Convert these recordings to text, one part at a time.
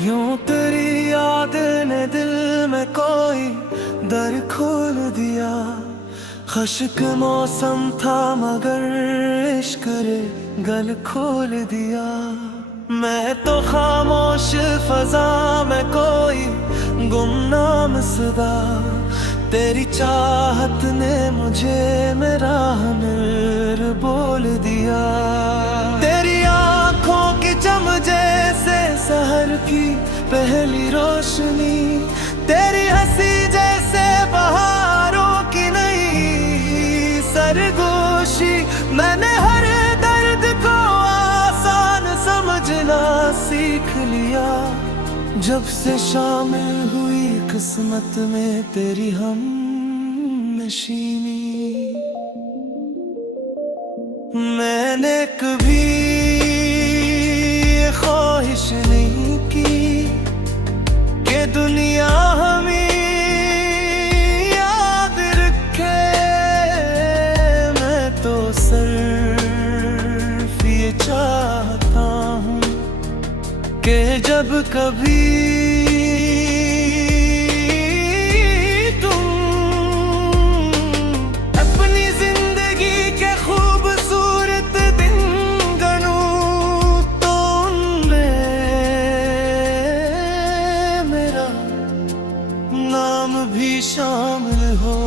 यूं तेरी याद ने दिल में कोई दर खोल दिया। खश्क मौसम था मगर इश्क रे गल खोल दिया। मैं तो खामोश फजा में कोई गुमनाम सदा, तेरी चाहत ने मुझे मेरा हमेर बोल दिया। तेरी आंखों की चम जैसे सहर की पहली रोशनी, तेरी हंसी जैसे बहारों की नई सरगोशी। मैंने हर दर्द को आसान समझना सीख लिया, जब से शामिल हुई किस्मत में तेरी हम नशीनी। मैंने कभी ख्वाहिश नहीं की कि दुनिया हमें याद रखे। मैं तो सिर्फ ये चाहता हूँ कि जब कभी तुम अपनी जिंदगी के खूबसूरत दिन गनो तो उनमें मेरा नाम भी शामिल हो।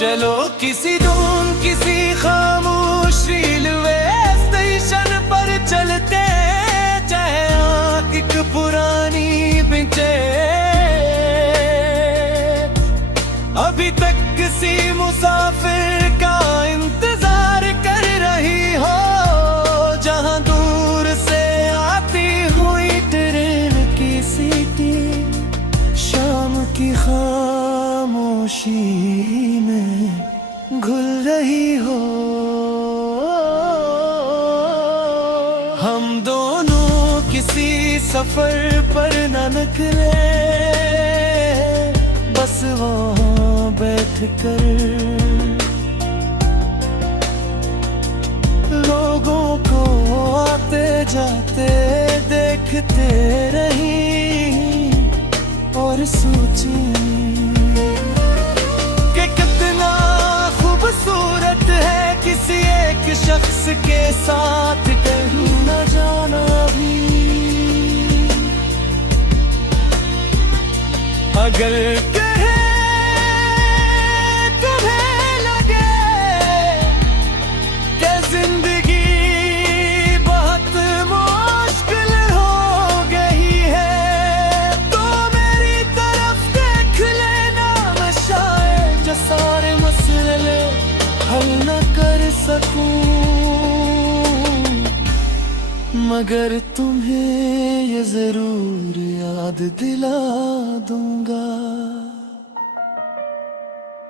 चलो किसी धुन किसी खामोश रेलवे स्टेशन पर चलते, चाहे आँख एक पुरानी बिचे। अभी तक किसी मुसाफिर का इंतजार कर रही हो, जहाँ दूर से आती हुई ट्रेन की सीटी शाम की खामोशी में घुल रही हो। हम दोनों किसी सफर पर न निकले, बस वहाँ बैठ कर लोगों को आते जाते देखते रही और सोची कि कितना खूबसूरत है किसी एक शख्स के साथ कहीं न जाना भी। अगर कहे तुम्हें लगे कि जिंदगी बहुत मुश्किल हो गई है, तो मेरी तरफ देख लेना। मैं शायद जो सारे मसले हल न कर सकूं, मगर तुम्हें ये जरूर याद दिला दूंगा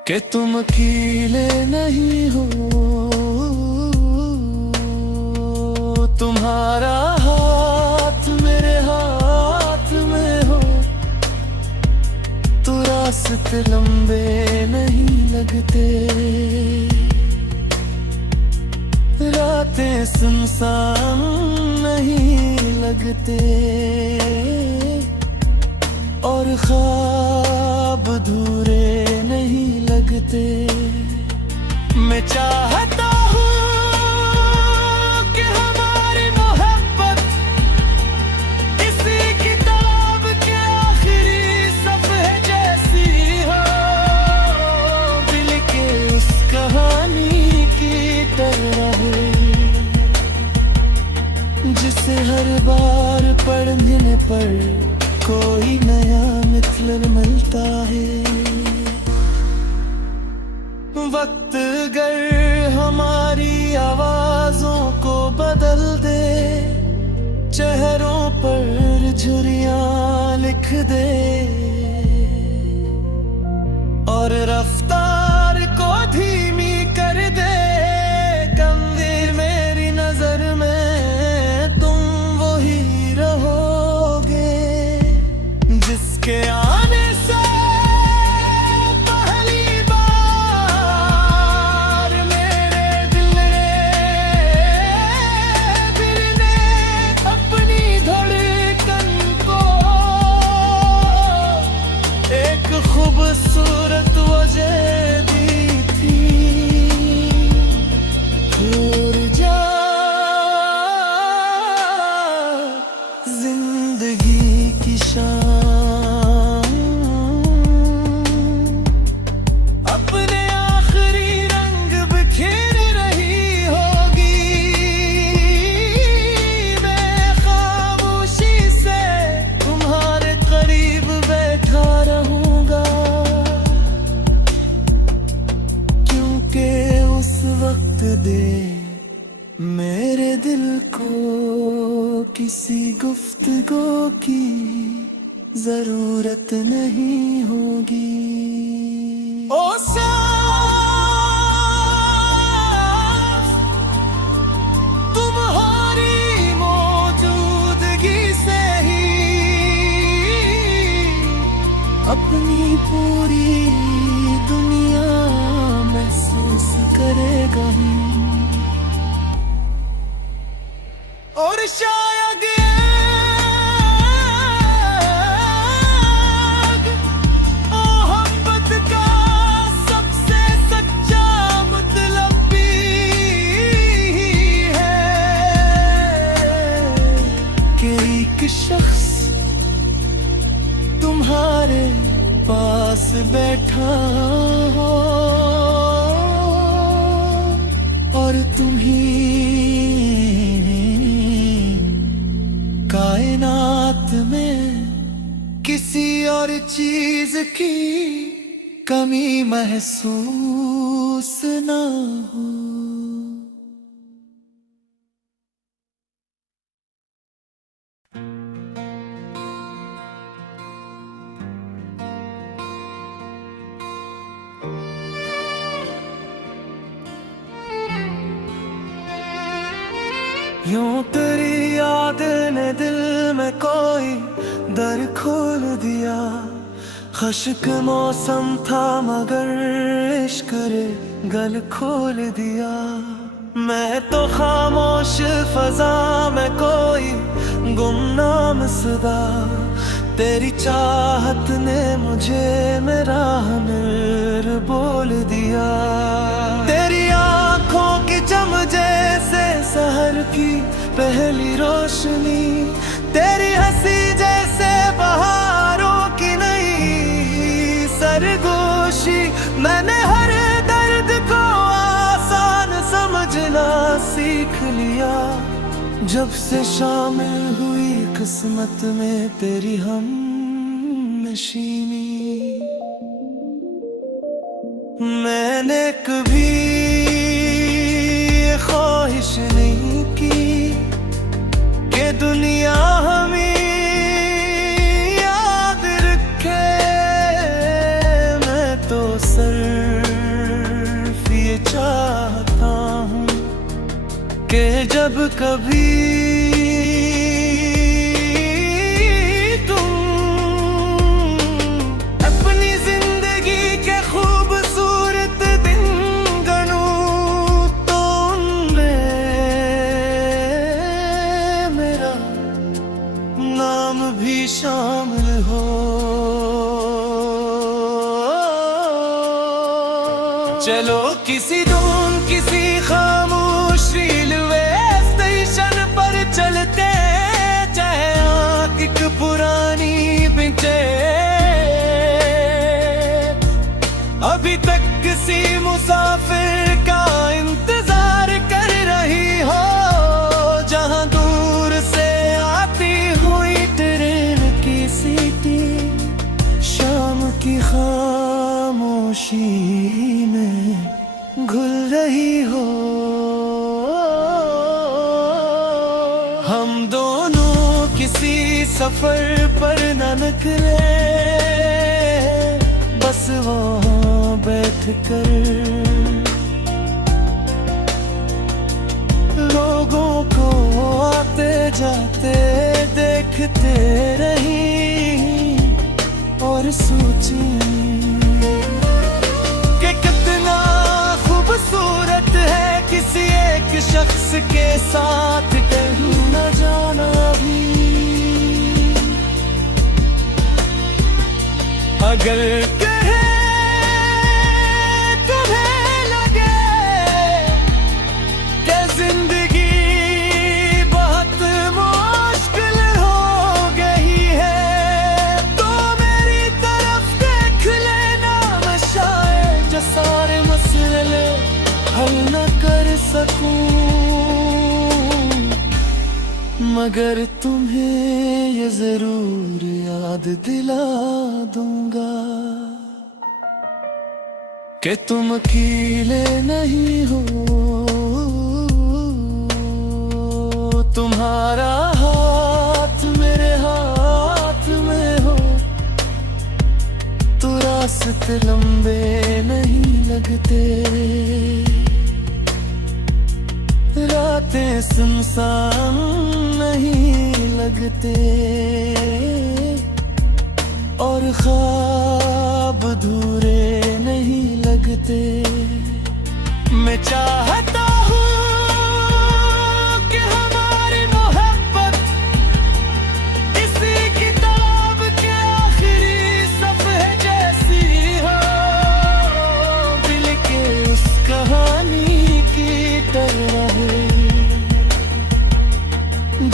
कि तुम अकेले नहीं हो। तुम्हारा हाथ मेरे हाथ में हो, तो रास्ते लंबे नहीं लगते, रातें सुनसान नहीं लगते, और ख्वाब अधूरे नहीं लगते। मैं चाहता हूँ कि हमारी मोहब्बत इसी किताब के आखिरी सफ़े जैसी हो, दिल के उस कहानी की तरह जिसे हर बार पढ़ने पर कोई नया मिथलन मिलता है। वक्त अगर हमारी आवाजों को बदल दे, चेहरों पर झुर्रियां लिख दे, और रफ्तार को धीमी कर दे, कमर मेरी नजर में तुम वही रहोगे जिसके आने से पहली बार मेरे दिल ने गुफ्तगू की जरूरत नहीं होगी। ओ साफ तुम्हारी मौजूदगी से ही अपनी पूरी दुनिया महसूस करेगा ही। और शायद मोहब्बत का सबसे सच्चा मतलब भी है कि एक शख्स तुम्हारे पास बैठा हो और तुम्ही कायनात में किसी और चीज की कमी महसूस ना हो। यूं तेरी याद ने दिल में कोई दर खोल दिया। खश्क मौसम था मगर इश्क रे गल खोल दिया। मैं तो खामोश फजा में कोई गुमनाम सदा, तेरी चाहत ने मुझे मेरा हुनर बोल दिया। तेरी आंखों की चम जैसे सहर की पहली रोशनी, तेरी हंसी जैसे बहारों की नई सरगोशी। मैंने हर दर्द को आसान समझना सीख लिया जब से शामिल हुई किस्मत में तेरी हमनशीनी। मैंने कभी ख्वाहिश नहीं की कि दुनिया हमें याद रखे। मैं तो सिर्फ ये चाहता हूँ कि जब कभी तुम अपनी जिंदगी के खूबसूरत दिन गनो तो उनमें मेरा नाम भी शामिल हो। चलो किसी धुन किसी खामोश रेलवे स्टेशन पर चलते, चाहे आँख एक पुरानी पिंचे। अभी तक किसी मुसाफिर का इंतजार कर रही हो, जहाँ दूर से आती हुई ट्रेन की सीटी शाम की खामोशी में घुल रही हो। हम दोनों किसी सफर पर न निकले, बस वहाँ बैठ कर लोगों को आते जाते देखते रही और सोची कि कितना खूबसूरत है किसी एक शख्स के साथ कहीं न जाना भी। अगर कहे तुम्हें लगे कि जिंदगी बहुत मुश्किल हो गई है, तो मेरी तरफ देख लेना। मैं शायद जो सारे मसले हल न कर सकूं, मगर तुम्हें ये जरूर याद दिला दूंगा कि तुम अकेले नहीं हो। तुम्हारा हाथ में रास्ते लंबे नहीं लगते, रातें सुनसान नहीं लगते, और ख्वाब अधूरे नहीं लगते। मैं चाहता हूँ कि हमारी मोहब्बत इसी किताब के आखिरी सफ़े जैसी हो, दिल के उस कहानी की तरह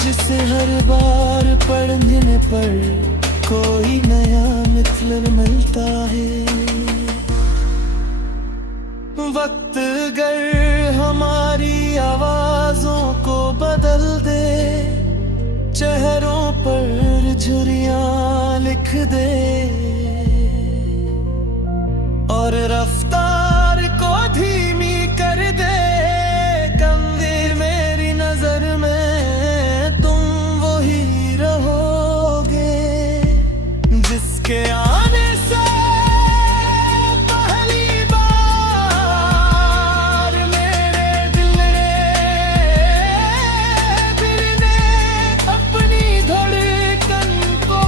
जिसे हर बार पढ़ने पर कोई नया मिलन मिलता है। वक्त अगर हमारी आवाजों को बदल दे, चेहरों पर झुर्रियां लिख दे, और रफ्तार को धीमी कर दे, कमजोर मेरी नजर में तुम वही रहोगे जिसके आने से पहली बार मेरे दिल ने अपनी धड़कन को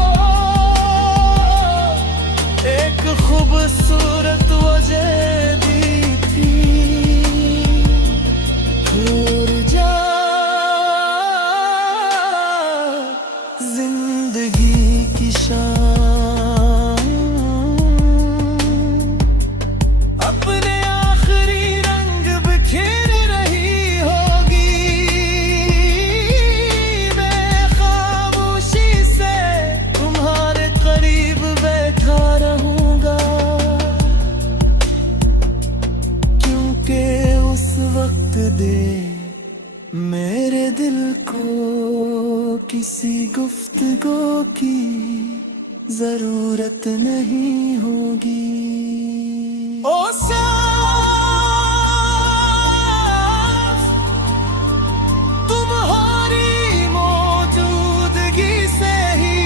एक खूबसूरत वजह दी थी। और जा जिंदगी की शान अपने आखिरी रंग बिखेर रही होगी, मैं खामोशी से तुम्हारे करीब बैठा रहूंगा, क्योंकि उस वक्त दे मेरे दिल को किसी गुफ्तगू की जरूरत नहीं होगी। ओ साफ तुम्हारी मौजूदगी से ही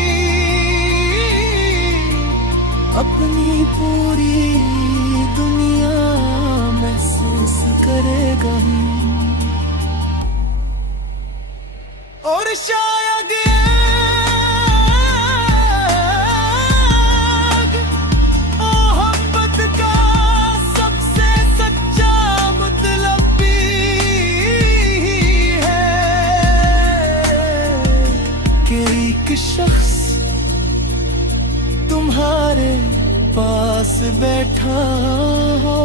अपनी पूरी दुनिया महसूस करेगा ही। और शायद मोहब्बत का सबसे सच्चा मतलब भी है कि एक शख्स तुम्हारे पास बैठा हो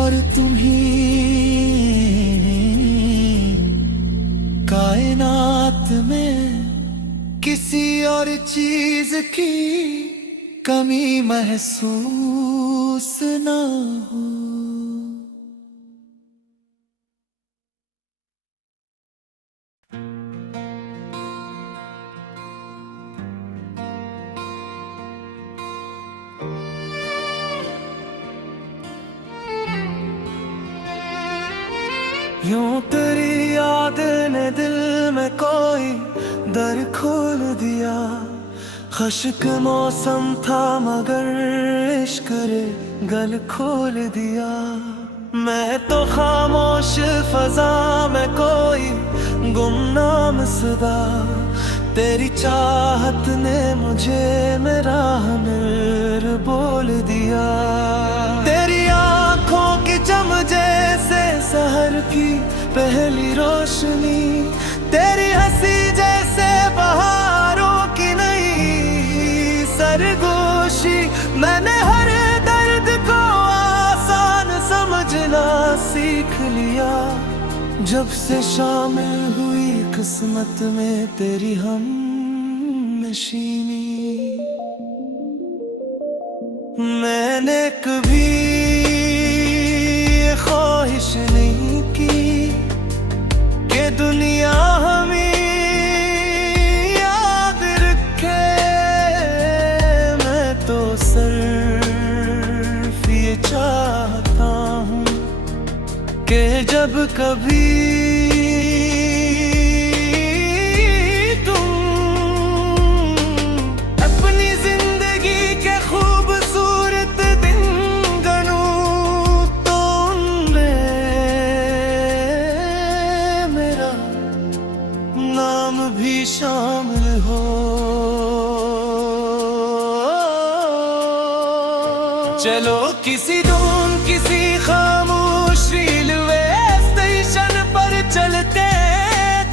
और तुम्ही कायनात में किसी और चीज की कमी महसूस ना हो। यूं तेरी याद ने दिल में कोई दर खोल दिया, खश्क मौसम था मगर इश्क रे गल खोल दिया। मैं तो खामोश फजा में कोई गुमनाम सदा, तेरी चाहत ने मुझे मेरा मिर बोल दिया। तेरी आँखों की चम जैसे सहर की पहली रोशनी, तेरी हंसी जैसे बहारों की नई सरगोशी। मैंने हर दर्द को आसान समझना सीख लिया, जब से शामिल हुई किस्मत में तेरी हमनशीनी। मैंने कभी ख्वाहिश नहीं की कि दुनिया हमें याद रखे, मैं तो सिर्फ ये चाहता हूँ कि जब कभी तुम अपनी जिंदगी भी शामिल हो। चलो किसी धुन किसी खामोश रेलवे स्टेशन पर चलते,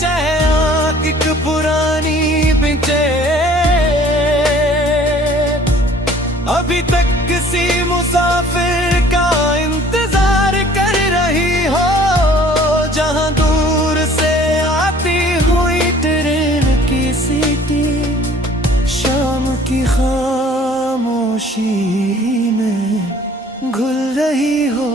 चाहे एक पुरानी बिंचे अभी तक किसी मुसाफिर का इंतजार कर रही हो, जहां दूर से आती हुई ट्रेन की सीटी शाम की खामोशी में घुल रही हो।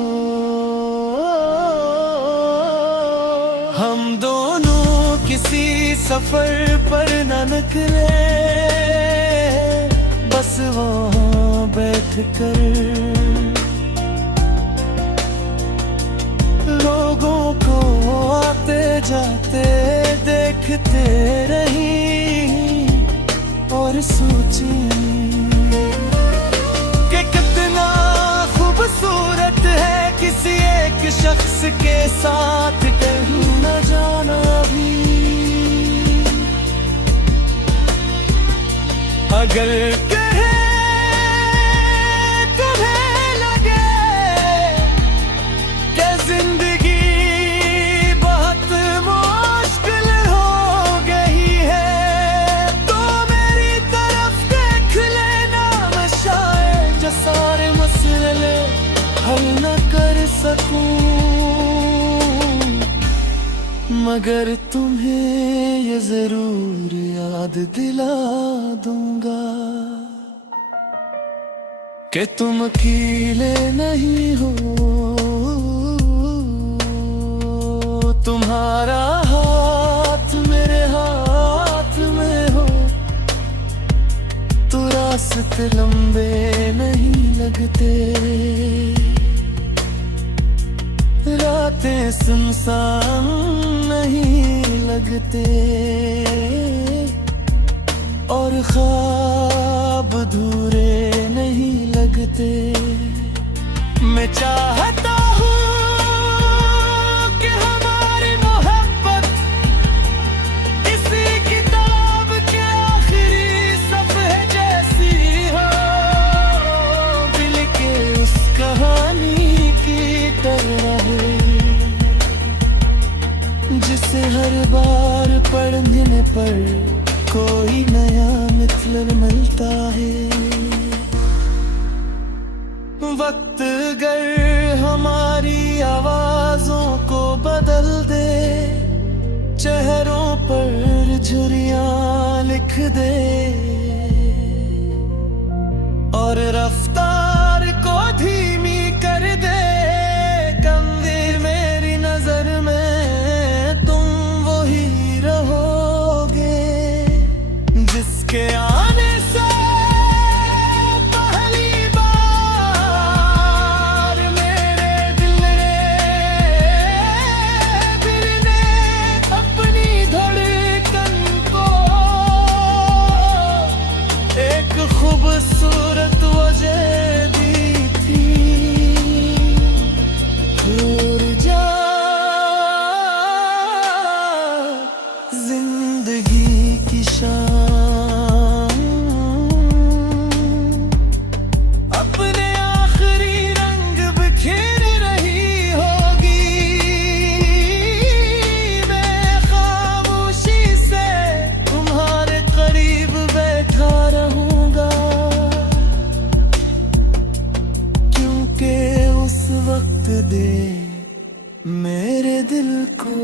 हम दोनों किसी सफर पर न निकले, बस वहाँ बैठ कर लोगों को आते जाते देखते रही और सोची कि कितना खूबसूरत है किसी एक शख्स के साथ कहीं न जाना भी। अगर कहे तुम्हें लगे कि जिंदगी बहुत मुश्किल हो गई है, तो मेरी तरफ देख लेना, मैं शायद जो सारे मसले हल न कर सकूं, मगर तुम्हें ये जरूर याद दिला दूंगा कि तुम अकेले नहीं हो। तुम्हारा हाथ मेरे हाथ में हो तो रास्ते लंबे नहीं लगते, रातें सुनसान नहीं लगते और ख्वाब अधूरे नहीं लगते। मैं चाहता हूँ कि हमारी मोहब्बत इसी किताब के आखिरी सफ़े जैसी हो, दिल के उस कहानी की तरह जिसे हर बार पढ़ने पर कोई नया मिलन मिलता है। वक्त अगर हमारी आवाजों को बदल दे, चेहरों पर झुर्रियां लिख दे और रफ्तार को धीमी कर दे, कमजोर मेरी नजर में तुम वही रहोगे जिसके आने से पहली बार मेरे दिल ने अपनी धड़कन को एक खूबसूरत वजह दी थी। भूल जा जिंदगी की शान, अपने आखिरी रंग बिखेर रही होगी, मैं खामोशी से तुम्हारे करीब बैठा रहूंगा, क्योंकि उस वक्त दे मेरे दिल को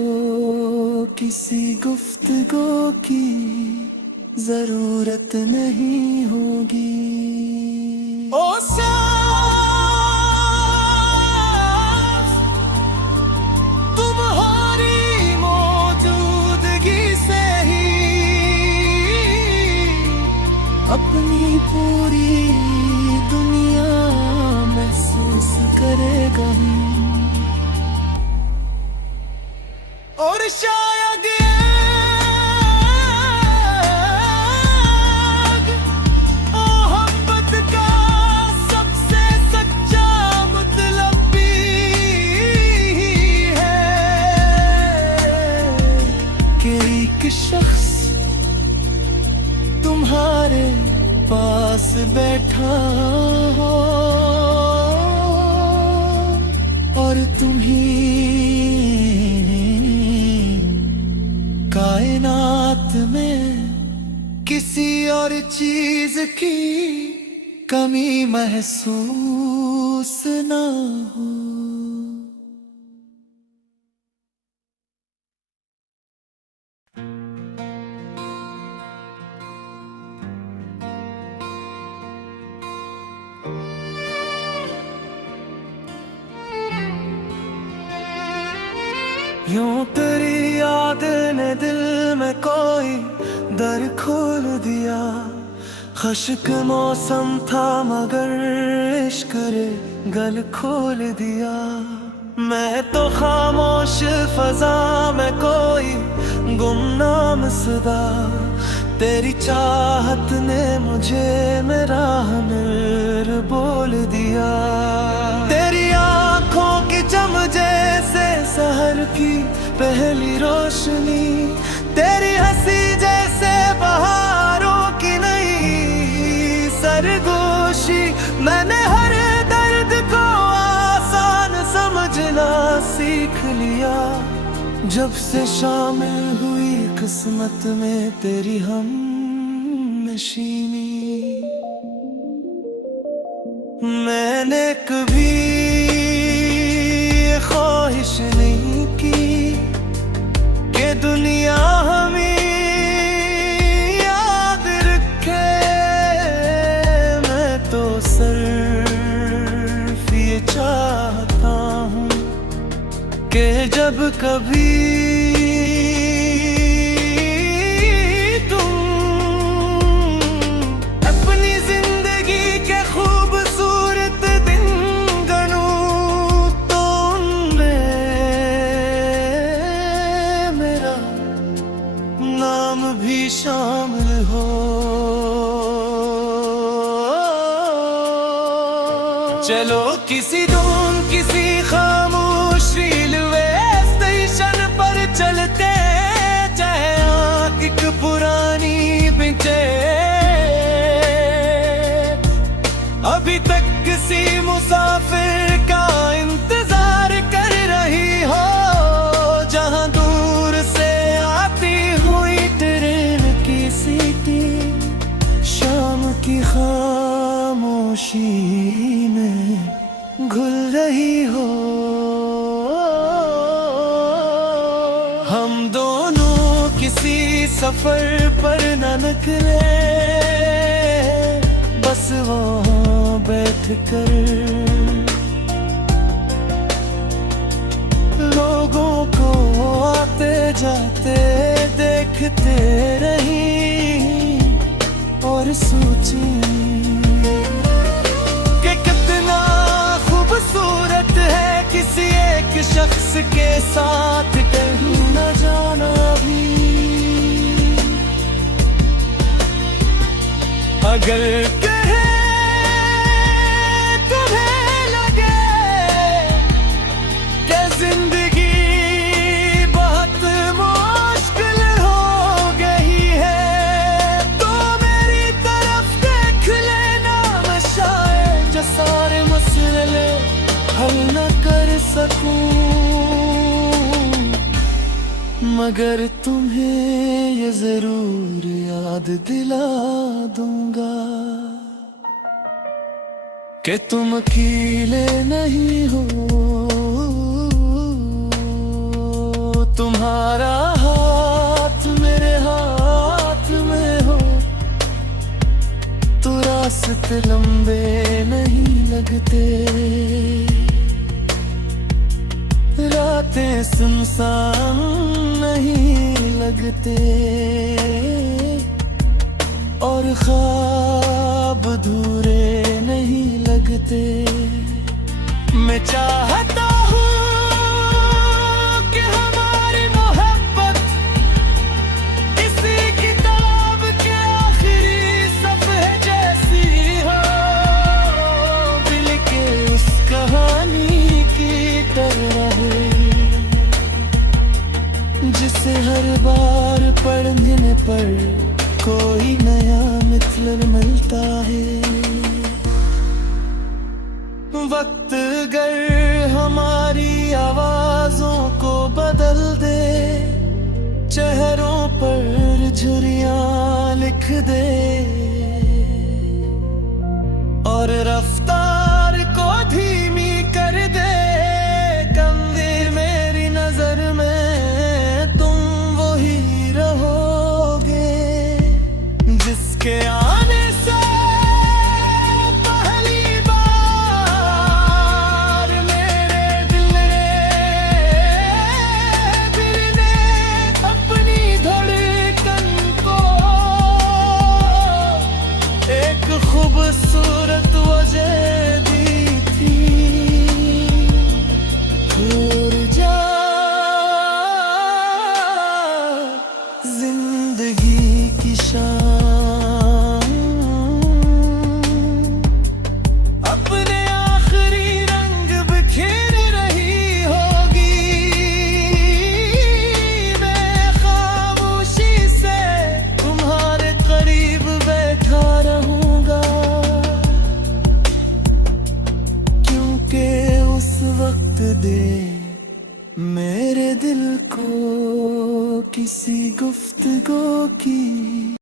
किसी गुफ्तगू की जरूरत नहीं होगी। ओ साफ तुम्हारी मौजूदगी से ही अपनी पूरी दुनिया महसूस करेगा ही। और शायद मोहब्बत का सबसे सच्चा मतलब भी है कि एक शख्स तुम्हारे पास बैठा हो और तुम ही कायनात में किसी और चीज की कमी महसूस ना हो। यूं तेरी याद ने दिल में कोई दर खोल दिया। खश्क मौसम था मगर इश्क रे गल खोल दिया। मैं तो खामोश फजा में कोई गुमनाम सदा, तेरी चाहत ने मुझे मेरा हमेर बोल दिया। तेरी आंखों की चम जैसे सहर की पहली रोशनी, तेरी हंसी जैसे बहारों की नई सरगोशी। मैंने हर दर्द को आसान समझना सीख लिया, जब से शामिल हुई किस्मत में तेरी हम नशीनी। मैंने कभी ख्वाहिश नहीं की कि दुनिया हमें याद रखे। मैं तो सिर्फ ये चाहता हूँ कि जब कभी तुम अपनी जिंदगी के खूबसूरत दिन गनो तो उनमें मेरा नाम भी शामिल हो। चलो किसी धुन किसी खामोश रेलवे स्टेशन पर चलते, चाहे आँख एक पुरानी बिचे। अभी तक किसी मुसाफिर का इंतजार कर रही हो, जहाँ दूर से आती हुई ट्रेन की सीटी शाम की खामोशी में घुल रही हो। हम दोनों किसी सफर पर न निकले, बस वहाँ बैठ कर लोगों को आते जाते देखते रही और सोची कि कितना खूबसूरत है किसी एक शख्स के साथ कहीं न जाना भी। अगर कहे तुम्हें लगे कि जिंदगी बहुत मुश्किल हो गई है, तो मेरी तरफ देख लेना। मैं शायद जो सारे मसले हल न कर सकूं, मगर तुम्हें ये जरूर याद दिला दूंगा कि तुम अकेले नहीं हो। तुम्हारा हाथ मेरे हाथ में हो तो रास्ते लंबे नहीं लगते, रातें सुनसान नहीं लगते और ख्वाब अधूरे नहीं लगते। मैं चाहता हूँ कि हमारी मोहब्बत इसी किताब के आखिरी सफ़े जैसी हो, दिल के उस कहानी की तरह जिसे हर बार पढ़ने पर कोई नया चेहरों पर झुर्रियां लिख दे और रफ्तार को धीमी कर दे। कमर मेरी नजर में तुम वही रहोगे जिसके आने से पहली बार मेरे दिल ने अपनी धड़कन को एक खूबसूरत वजह दी थी। और जा जिंदगी की शान अपने आखिरी रंग बिखेर रही होगी। मैं खामोशी से तुम्हारे करीब बैठा रहूंगा क्योंकि उस वक्त दे मेरे दिल को किसी